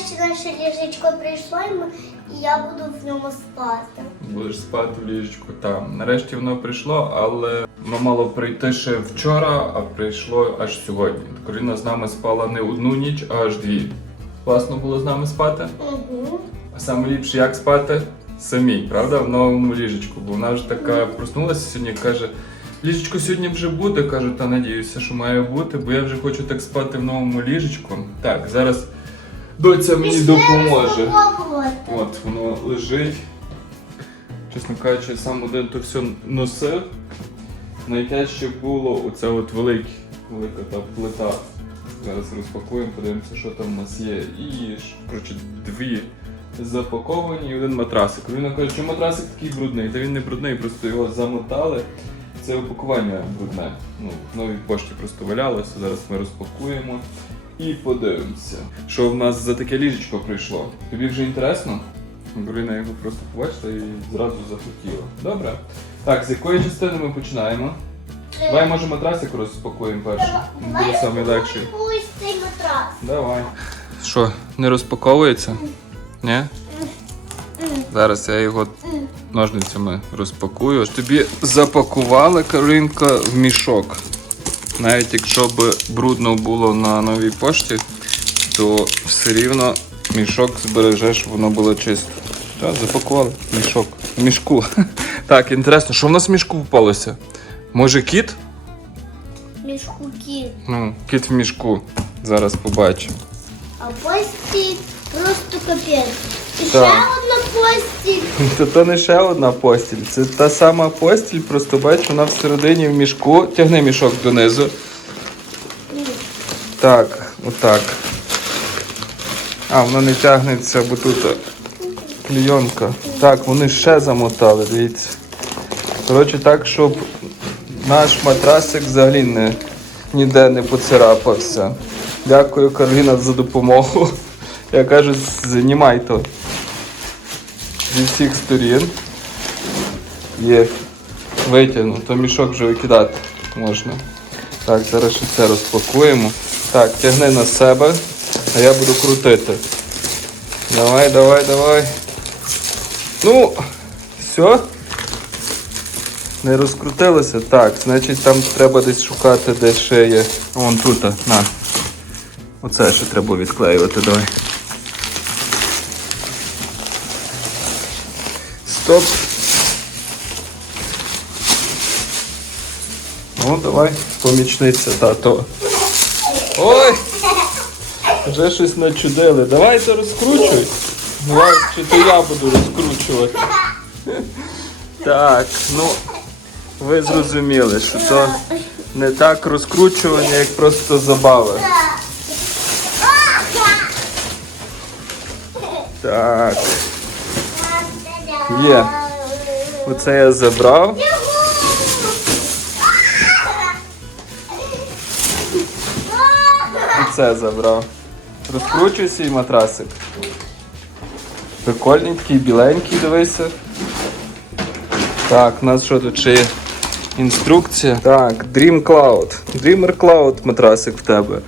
нарешті наше ліжечко прийшло, і, я буду в ньому спати. Будеш спати в ліжечку. Там. Нарешті воно прийшло, але воно мало прийти ще вчора, а прийшло аж сьогодні. Кароліна з нами спала не одну ніч, а аж дві. Класно було з нами спати. Угу. А саме ліпше як спати? Самій, правда? В новому ліжечку. Бо вона вже така проснулася сьогодні, каже. Ліжечко сьогодні вже буде, кажу, та надіюся, що має бути, бо я вже хочу так спати в новому ліжечку. Так, зараз доця мені допоможе. От воно лежить. Чесно кажучи, сам один то все носив. Найтяжче було оце от велике, велика та плита. Зараз розпакуємо, подивимося, що там у нас є. І коротше, дві запаковані і один матрасик. Він каже, що матрасик такий брудний. Та він не брудний, просто його замотали. Це упакування брудне. Ну, в новій пошті просто валялося. Зараз ми розпакуємо і подивимося, що в нас за таке ліжечко прийшло. Тобі вже інтересно? Кароліна його просто побачила і зразу захотіла. Добре. Так, з якої частини ми починаємо? Давай, може, матрасик розпакуємо перший. Буде самий легший. Ось цей матрас. Давай. Що, не розпаковується? Ні? Зараз я його ножницями розпакую. Тобі запакували Каринка в мішок. Навіть якщо б брудно було на новій пошті, то все рівно мішок збережеш, щоб воно було чисто. Так, запакували мішок. В мішку. Так, інтересно, що в нас в мішку впалося? Може кіт? Мішкуки. Ну, кіт в мішку. Зараз побачимо. А постіль просто капець. І ще Так. одна постіль. Це то не ще одна постіль. Це та сама постіль, просто бачиш, вона всередині в мішку. Тягни мішок донизу. Так, отак. А, воно не тягнеться, бо тут клійонка. Так, вони ще замотали, дивіться. Коротше, так, щоб наш матрасик взагалі не, ніде не поцарапався. Дякую, Кароліна, за допомогу. Я кажу, знімай то зі всіх сторін. Є витягнуто, мішок вже викидати можна. Так, зараз ще це розпакуємо. Так, тягни на себе, а я буду крутити. Давай, давай, давай. Ну, все. Не розкрутилося? Так, значить там треба десь шукати, де ще є. Вон тут, на. Оце ще треба відклеювати, давай. Стоп. Ну, давай, помічниця, тато. Ой! Вже щось начудили. Давай це розкручуй. Давай, чи то я буду розкручувати. Так, ну, ви зрозуміли, що то не так розкручування, як просто забава. Так, Є. оце я забрав. І це забрав. Розкручуй свій матрасик. Прикольний, такий біленький, дивися. Так, у нас що тут ще є? Інструкція. Так, Dream Cloud. Dreamer Cloud матрасик в тебе.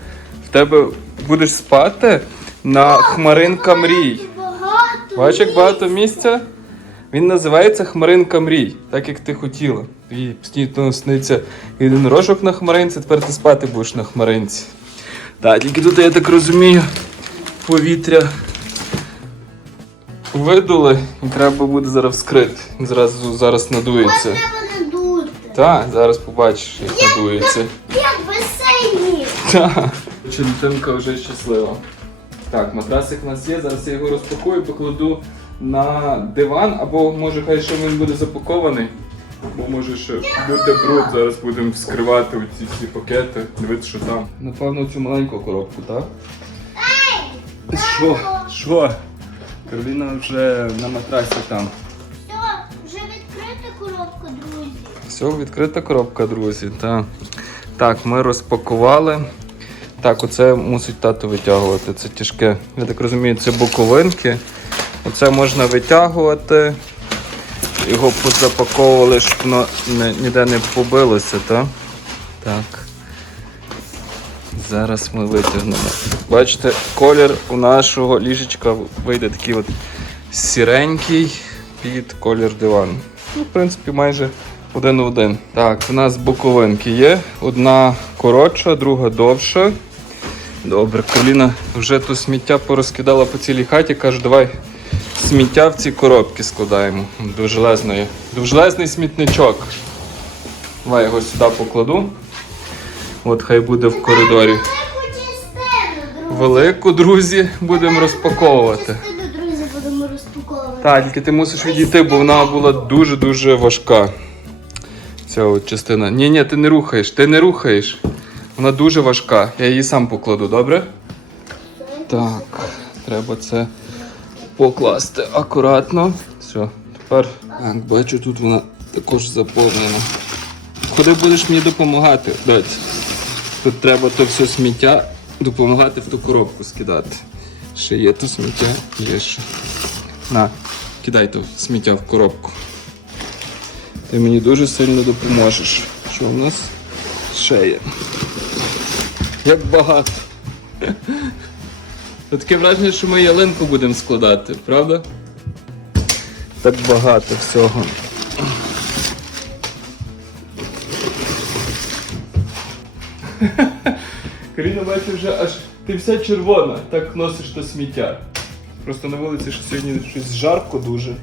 В тебе будеш спати на хмаринка мрій. Бачиш, як багато місця? Він називається Хмаринка мрій, так як ти хотіла. Тобі постійно сниться єдинорожок на хмаринці, тепер ти спати будеш на хмаринці. Так, тільки тут, я так розумію, повітря видули і треба буде зараз вскрити. Він Зразу зараз надується. Так, зараз побачиш, як надується. Як в басейні. Так. Вже щаслива. Так, матрасик у нас є, зараз я його розпакую, покладу на диван, або може хай ще він буде запакований. Бо може ще буде бруд, зараз будемо вскривати оці всі пакети, дивитися, що там. Напевно, цю маленьку коробку, так? Що? Що? Кароліна вже на матрасі там. Все, вже відкрита коробка, друзі. Все, відкрита коробка, друзі. Так. так, ми розпакували. Так, оце мусить тато витягувати. Це тяжке. Я так розумію, це боковинки. Оце можна витягувати. Його позапаковували, щоб воно ніде не побилося, так? Так. Зараз ми витягнемо. Бачите, колір у нашого ліжечка вийде такий от сіренький під колір дивану. Ну, в принципі, майже один в один. Так, у нас боковинки є. Одна коротша, друга довша. Добре, Коліна вже то сміття порозкидала по цілій хаті. Каже, давай сміття в ці коробки складаємо. Довжелезної. Довжелезний смітничок. Давай його сюди покладу. От хай буде в коридорі. Велику, друзі, будемо розпаковувати. Друзі, будемо розпаковувати. Так, тільки ти мусиш відійти, бо вона була дуже-дуже важка. Ця от частина. Ні, ні, ти не рухаєш, ти не рухаєш. Вона дуже важка. Я її сам покладу, добре? Так, треба це покласти акуратно. Все, тепер так, бачу, тут вона також заповнена. Ходи будеш мені допомагати, доць. Тут треба то все сміття допомагати в ту коробку скидати. Ще є то сміття, є ще. На, кидай то сміття в коробку. Ти мені дуже сильно допоможеш. Що в нас ще є? Як багато. Та Таке враження, що ми ялинку будемо складати, правда? Так багато всього. Каріна, бачу, вже аж ти вся червона, так носиш то сміття. Просто на вулиці що сьогодні щось жарко дуже.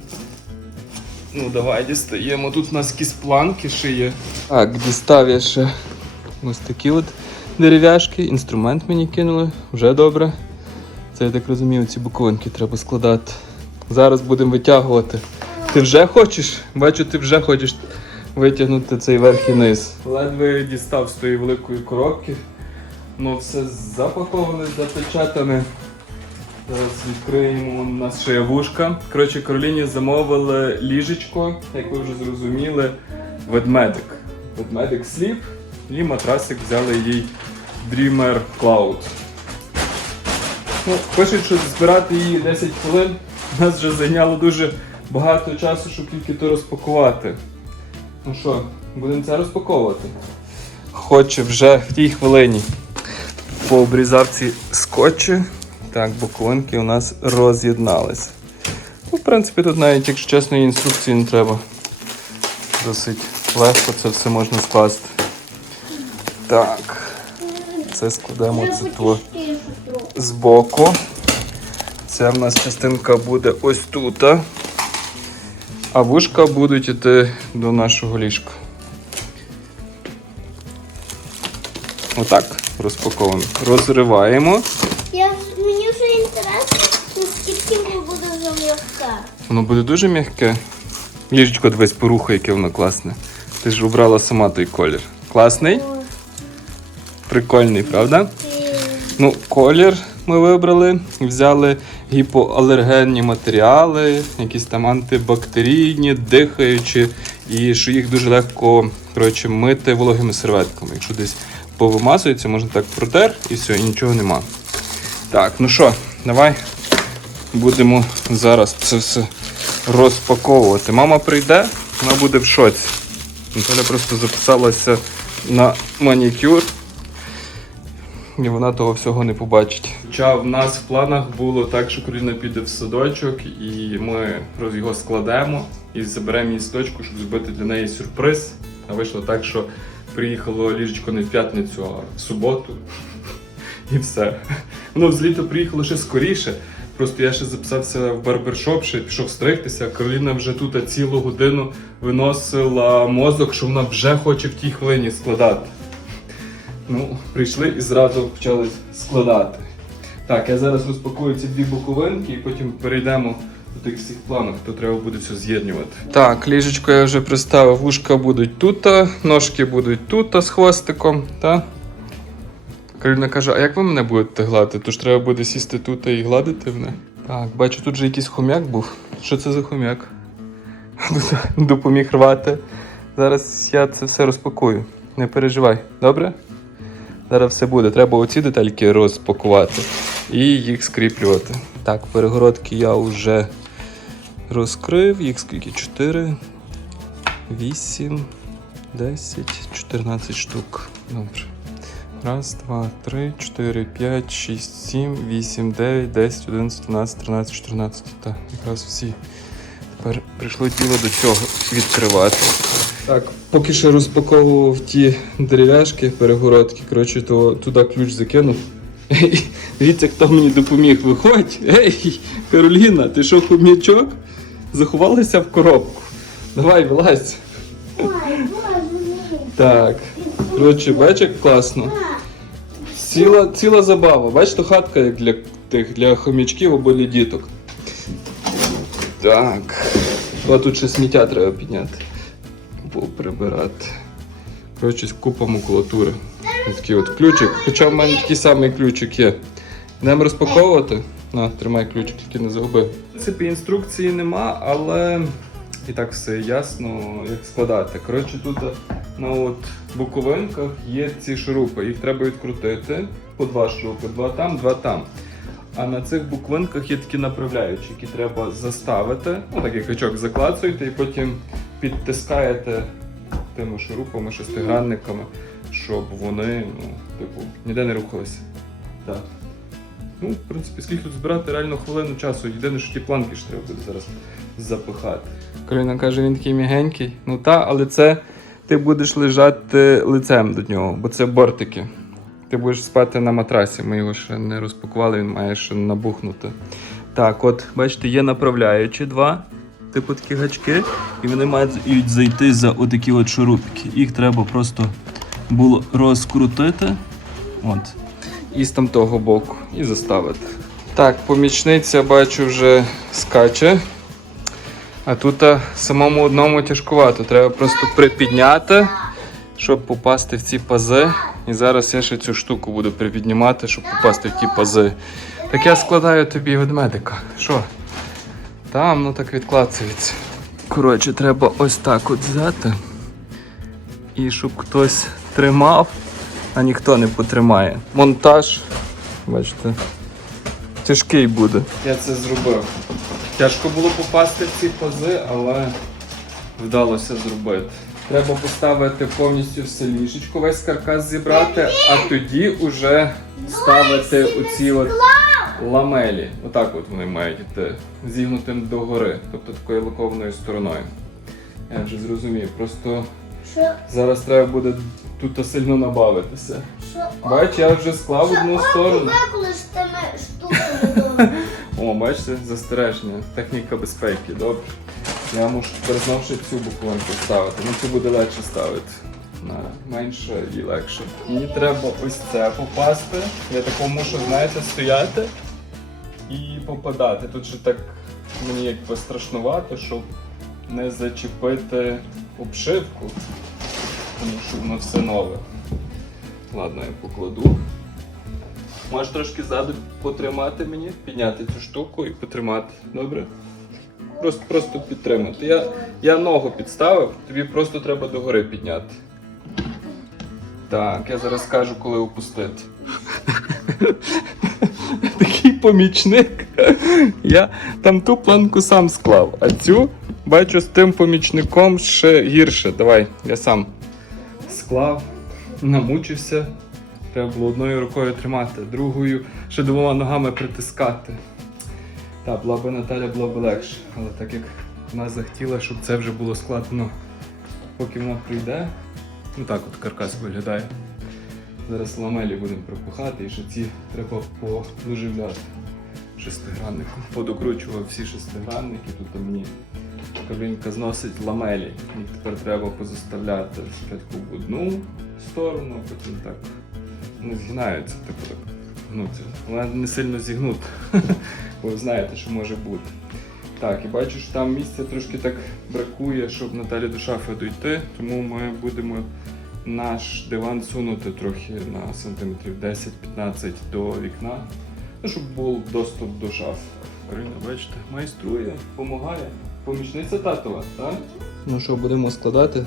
Ну, давай дістаємо. Тут у нас якісь планки ще є. Так, дістав я ще ось такі от дерев'яшки. Інструмент мені кинули, вже добре. Це я так розумію, ці боковинки треба складати. Зараз будемо витягувати. Ти вже хочеш? Бачу, ти вже хочеш витягнути цей верх і низ. Ледве дістав з тої великої коробки. Ну, все запаковане, запечатане. Зараз відкриємо. У нас ще вушка. Коротше, Кароліні замовили ліжечко, як ви вже зрозуміли, ведмедик. Ведмедик сліп і матрасик взяли їй Dreamer Cloud. Ну, пишуть, що збирати її 10 хвилин. Нас вже зайняло дуже багато часу, щоб тільки то розпакувати. Ну що, будемо це розпаковувати? Хоче вже в тій хвилині. Пообрізав ці скотчі. Так, боковинки у нас роз'єдналися. Ну, в принципі, тут навіть, якщо чесно, інструкції не треба. Досить легко це все можна скласти. Так, це складемо це тво почистив трохи. Збоку. Це в нас частинка буде ось тут. А вушка будуть йти до нашого ліжка. Отак розпаковуємо. Розриваємо. Я, мені вже інтересно, наскільки воно буде вже м'яке. Воно буде дуже м'яке. Ліжечко дивись, порухай, яке воно класне. Ти ж обрала сама той колір. Класний? Прикольний, правда? Ну, колір ми вибрали. Взяли гіпоалергенні матеріали, якісь там антибактерійні, дихаючі, і що їх дуже легко коротше, мити вологими серветками. Якщо десь повимазується, можна так протер і все, і нічого нема. Так, ну що, давай будемо зараз це все розпаковувати. Мама прийде, вона буде в шоці. Наталя просто записалася на манікюр. І вона того всього не побачить. Хоча в нас в планах було так, що Кароліна піде в садочок, і ми роз- його складемо і заберемо її з щоб зробити для неї сюрприз. А вийшло так, що приїхало ліжечко не в п'ятницю, а в суботу. І все. Воно взліто приїхало ще скоріше. Просто я ще записався в барбершоп, ще пішов стригтися. Кароліна вже тут цілу годину виносила мозок, що вона вже хоче в тій хвилині складати. Ну, прийшли і зразу почали складати. Так, я зараз розпакую ці дві боковинки і потім перейдемо до тих всіх планок, то треба буде все з'єднувати. Так, ліжечко я вже приставив, вушка будуть тут, ножки будуть тут з хвостиком, та? Кароліна каже, а як ви мене будете гладити? Тож треба буде сісти тут і гладити мене. Так, бачу, тут же якийсь хомяк був. Що це за хомяк? Допоміг рвати. Зараз я це все розпакую. Не переживай, добре? Зараз все буде. Треба оці детальки розпакувати і їх скріплювати. Так, перегородки я вже розкрив. Їх скільки? 4, 8, 10, 14 штук. Добре. Раз, два, три, чотири, п'ять, шість, сім, вісім, дев'ять, десять, одинадцять, дванадцять, тринадцять, чотирнадцять. Так, якраз всі. Тепер прийшло діло до цього відкривати. Так, поки що розпаковував ті дерев'яшки, перегородки, коротше, то туди ключ закинув. Дивіться, хто мені допоміг. Виходь! Ей, Кароліна, ти що, хом'ячок? Заховалася в коробку. Давай, вилазь. Так. Коротше, бач, як класно. Ціла, ціла забава. То хатка як для тих для хомячків або для діток. Так. О, тут ще сміття треба підняти. Або прибирати. Коротше, купа макулатури. Такий от ключик. Хоча в мене такий самий ключик є. Йдемо розпаковувати. На, тримай ключик, тільки не загуби. В принципі, інструкції нема, але і так все ясно, як складати. Коротше, тут на от боковинках є ці шурупи. Їх треба відкрутити по два шурупи, два там, два там. А на цих буквинках є такі направляючі, які треба заставити. Ну, так як гачок заклацуєте і потім підтискаєте тими шурупами, шестигранниками, щоб вони, ну, типу, ніде не рухалися. Так. Ну, в принципі, скільки тут збирати реально хвилину часу. Єдине, що ті планки ж треба буде зараз запихати. Кароліна каже, він такий м'ягенький. Ну та, але це ти будеш лежати лицем до нього, бо це бортики. Ти будеш спати на матрасі. Ми його ще не розпакували, він має ще набухнути. Так, от, бачите, є направляючі два, типу такі гачки, і вони мають зайти за отакі от шурупики. Їх треба просто було розкрутити. От. І з там того боку, і заставити. Так, помічниця бачу вже скаче. А тут самому одному тяжкувато. Треба просто припідняти, щоб попасти в ці пази. І зараз я ще цю штуку буду припіднімати, щоб попасти в ті пази. Так я складаю тобі ведмедика. Що? Там, ну так відклацується. Коротше, треба ось так от взяти. І щоб хтось тримав, а ніхто не потримає. Монтаж, бачите, тяжкий буде. Я це зробив. Тяжко було попасти в ці пози, але вдалося зробити. Треба поставити повністю все ліжечко, весь каркас зібрати, а тоді вже ставити оці от ламелі. Отак от вони мають йти зігнутим догори, тобто такою лакованою стороною. Я вже зрозумів. Просто Що? зараз треба буде тут сильно набавитися. Що? Бач, я вже склав одну сторону. Тими штуками. О, бачите, застереження, техніка безпеки, добре. Я можу тепер цю буквонку ставити. Ну цю буде легше ставити. На менше і легше. Мені треба ось це попасти. Я тако мушу, знаєте, стояти і попадати. Тут же так мені якби страшнувато, щоб не зачепити обшивку, тому що воно все нове. Ладно, я покладу. Можеш трошки ззаду потримати мені, підняти цю штуку і потримати. Добре? Просто, просто підтримати. Я, я ногу підставив, тобі просто треба догори підняти. Так, я зараз скажу, коли опустити. Такий помічник. Я там ту планку сам склав, а цю бачу з тим помічником ще гірше. Давай, я сам склав, намучився. Треба було одною рукою тримати, другою ще двома ногами притискати. Та, була би Наталя, було б легше. Але так як вона захотіла, щоб це вже було складно, поки вона прийде. Ну так от каркас виглядає. Зараз ламелі будемо пропухати і ще ці треба подоживляти шестигранником. Подокручував всі шестигранники, тут мені кабінка зносить ламелі. Їх тепер треба позаставляти спочатку в одну сторону, потім так не згинаються, типу так гнуться. Вона не сильно зігнута, бо ви знаєте, що може бути. Так, і бачу, що там місця трошки так бракує, щоб Наталі до шафи дійти, тому ми будемо наш диван сунути трохи на сантиметрів 10-15 до вікна, ну, щоб був доступ до шаф. Карина, бачите, майструє, допомагає. Помічниця татова, так? Ну що, будемо складати?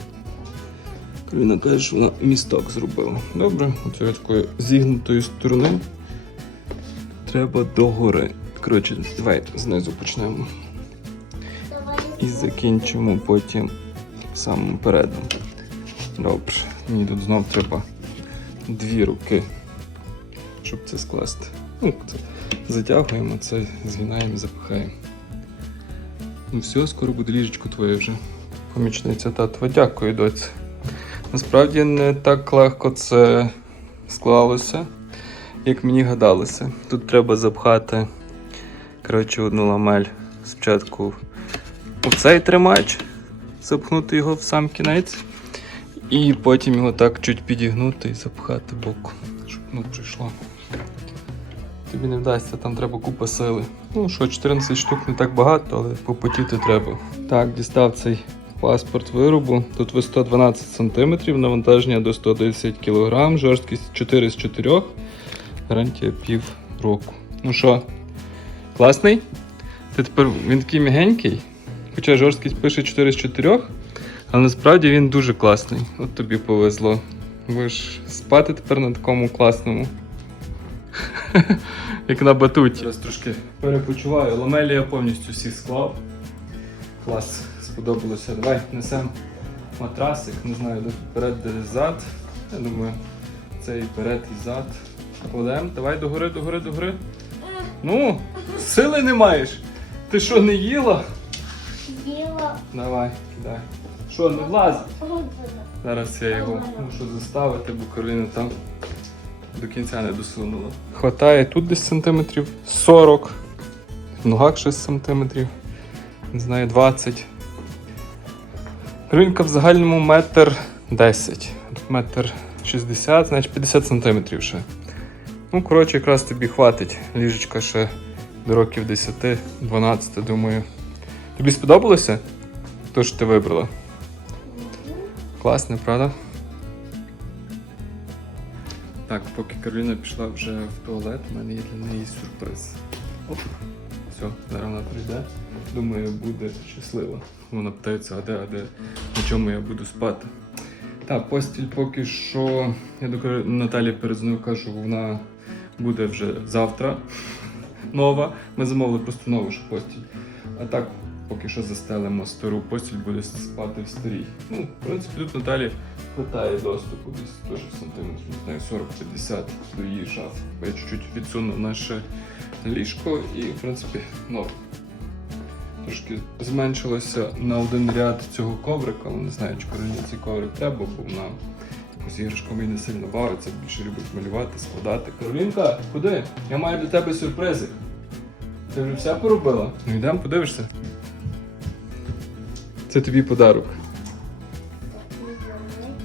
Карина каже, що вона місток зробила. Добре, оцієї такої зігнутої сторони треба догори. Коротше, давайте знизу почнемо. І закінчимо потім самим передом. Добре. Мені тут знов треба дві руки, щоб це скласти. Ну, затягуємо це, згинаємо, запихаємо. Ну все, скоро буде ліжечко твоє вже. Помічниця татова, дякую, доці. Насправді не так легко це склалося, як мені гадалося. Тут треба запхати коротше, одну ламель спочатку у цей тримач, запхнути його в сам кінець, і потім його так чуть підігнути і запхати боком, щоб ну, прийшло. Тобі не вдасться, там треба купа сили. Ну що, 14 штук не так багато, але попотіти треба. Так, дістав цей паспорт виробу. Тут ви 112 см, навантаження до 110 кг, жорсткість 4 з 4, гарантія пів року. Ну що, класний? Ти тепер він такий м'ягенький, хоча жорсткість пише 4 з 4, але насправді він дуже класний. От тобі повезло. Будеш спати тепер на такому класному. Як на батуті. Зараз трошки перепочиваю. Ламелі я повністю всі склав. Клас, сподобалося. Давай несемо матрасик, не знаю, де вперед, де зад. Я думаю, це і перед, і зад. Кладемо, давай догори, догори, догори. Ну, сили не маєш. Ти що, не їла? Діла. Давай, кидай. Що, не влазить? Зараз я його мушу заставити, бо Кароліна там до кінця не досунула. Хватає тут десь сантиметрів 40, в ногах 6 сантиметрів, не знаю, 20. Каролінка в загальному метр 10, метр 60, значить 50 сантиметрів ще. Ну, коротше, якраз тобі хватить. Ліжечка ще до років 10-12, думаю. Тобі сподобалося? То, що ти вибрала? Класне, правда? Так, поки Кароліна пішла вже в туалет, у мене є для неї сюрприз. Оп. Все, зараз вона прийде. Думаю, буде щаслива. Вона питається, а де, а де, на чому я буду спати. Так, постіль поки що. Я до Наталі перезвонив, кажу, вона буде вже завтра. Нова. Ми замовили просто нову ж постіль. А так, поки що застелимо стару постіль, буде спати в старій. Ну, в принципі, тут Наталі хватає доступу десь теж сантиметрів, 40-50 до її шаф. Я чуть-чуть відсунув наше ліжко і, в принципі, нове. Трошки зменшилося на один ряд цього коврика, але не знаю, чи Кароліні цей коврик треба, бо вона якось іграшками не сильно бавиться, більше любить малювати, складати. Каролінка, куди? Я маю для тебе сюрпризи. Ти вже все поробила? Ну йдемо, подивишся. Це тобі подарок.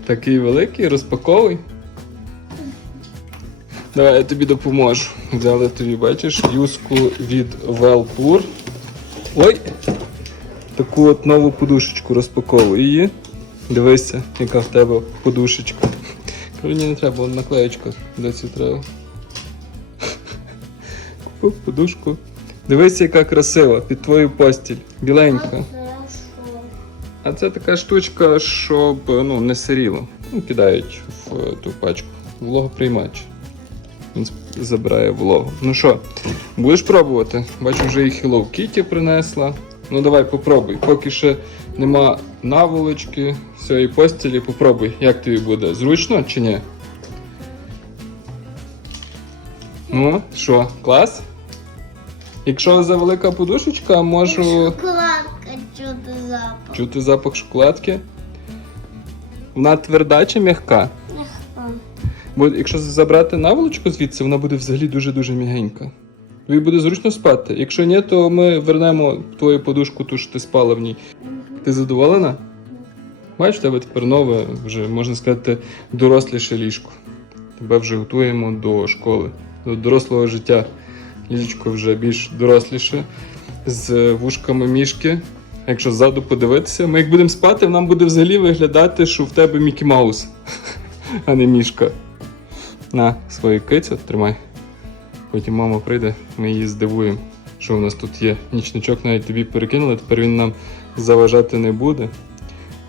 Такий великий, розпаковуй. Давай я тобі допоможу. Взяли тобі, бачиш, юску від Велпур. Ой! Таку от нову подушечку розпаковуй її. Дивися, яка в тебе подушечка. Мені не треба, наклеєчка ці треба. Купив подушку. Дивися, яка красива під твою постіль. Біленька. А це така штучка, щоб ну, не сиріло. Ну, кидають в е, ту пачку. Вологоприймач. Він забирає вологу. Ну що, будеш пробувати? Бачу, вже і Hello Kitty принесла. Ну давай попробуй. Поки ще нема наволочки, всієї постілі, попробуй, як тобі буде. Зручно чи ні? Ну, що, клас? Якщо завелика подушечка, можу. Шоколадка, чути запах. Чути запах шоколадки. Вона тверда чи м'яка? Легко. Бо якщо забрати наволочку звідси, вона буде взагалі дуже-дуже м'ягенька. Тобі буде зручно спати. Якщо ні, то ми вернемо твою подушку, ту що ти спала в ній. Ти задоволена? Бачиш, в тебе тепер нове, вже можна сказати, доросліше ліжко. Тебе вже готуємо до школи, до дорослого життя. Ліжечко вже більш доросліше, з вушками мішки. Якщо ззаду подивитися, ми як будемо спати, нам буде взагалі виглядати, що в тебе Мікі Маус, а не мішка. На свою кицю тримай. Потім мама прийде, ми її здивуємо, що в нас тут є. Нічничок навіть тобі перекинули, тепер він нам заважати не буде.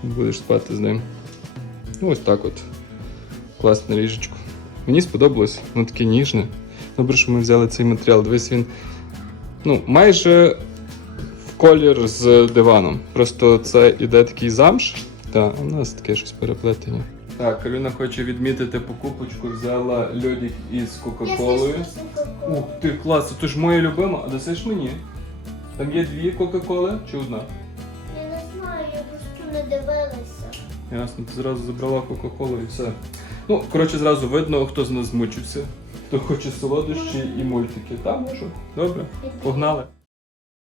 Будеш спати з ним. Ну, ось так от. Класне ліжечко. Мені сподобалось, воно таке ніжне. Добре, що ми взяли цей матеріал. Дивись, він ну, майже в колір з диваном. Просто це іде такий замш, та у нас таке щось переплетення. Так, Карина хоче відмітити покупочку, взяла льодик із Кока-Колою. Ух ти, клас, це ж моя любима, а досиш мені? Там є дві Кока-Коли чи одна? Ясно, ти зразу забрала Кока-Колу і все. Ну, коротше, зразу видно, хто з нас змучився, хто хоче солодощі і мультики. Та, можу. Добре, погнали.